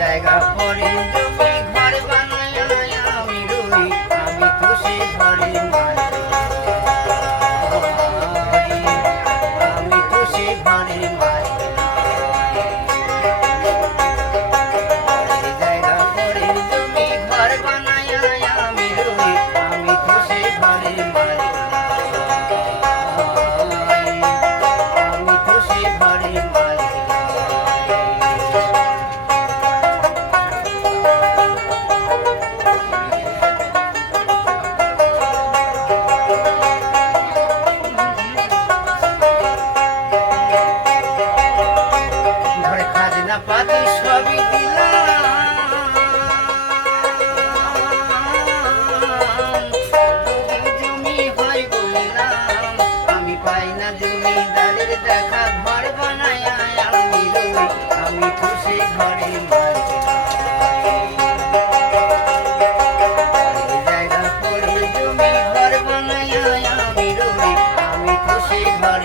জায়গা পরে তুমি ঘর বানায় আমি রই, আমি তো সে ঘরে আমি তো সে ঘরে মা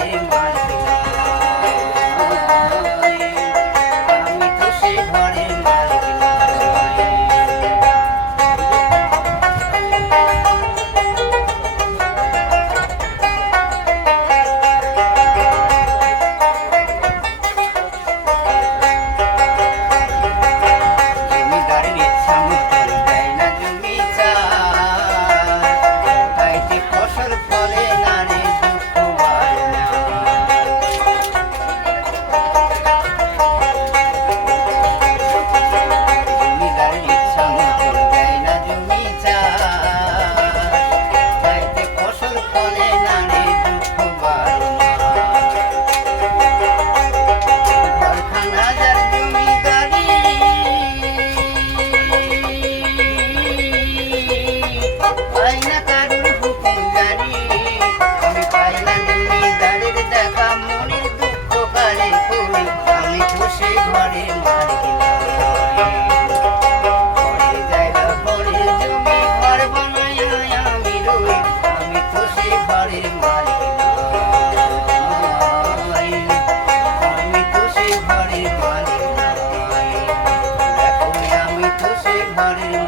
Thank you. বাড়ির মালিক আমি তো সেই বাড়ির মালিক আমি তো সেই বাড়ির